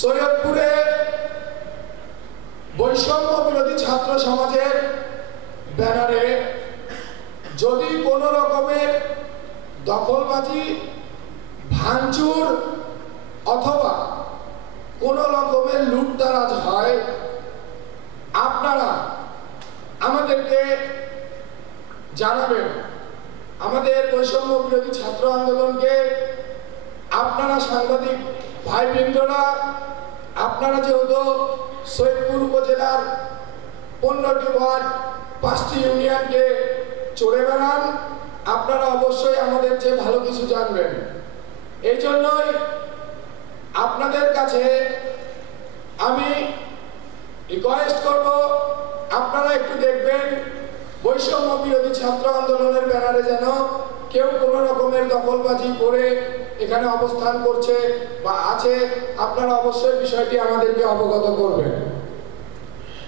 সৈয়দপুরে বৈষম্য বিরোধী ছাত্র সমাজের ব্যানারে যদি কোনো রকমের দখলবাজি, ভাঙচুর অথবা কোনো রকমের লুটতরাজ হয়, আপনারা আমাদেরকে জানাবেন। আমাদের বৈষম্য বিরোধী ছাত্র আন্দোলনকে আপনারা সাংবাদিক ভাইবৃন্দরা, আপনারা যেহেতু সৈয়দপুর উপজেলার 15টি ওয়ার্ড 5টি ইউনিয়নকে চড়ে বেড়ান, আপনারা অবশ্যই আমাদের চেয়ে ভালো কিছু জানবেন। এই জন্যই আপনাদের কাছে আমি রিকোয়েস্ট করব, আপনারা একটু দেখবেন বৈষম্য বিরোধী ছাত্র আন্দোলনের ব্যানারে যেন কেউ কোনো রকমের দখলবাজি করে এখানে অবস্থান করছে বা আছে, আপনারা অবশ্যই বিষয়টি আমাদেরকে অবগত করবেন।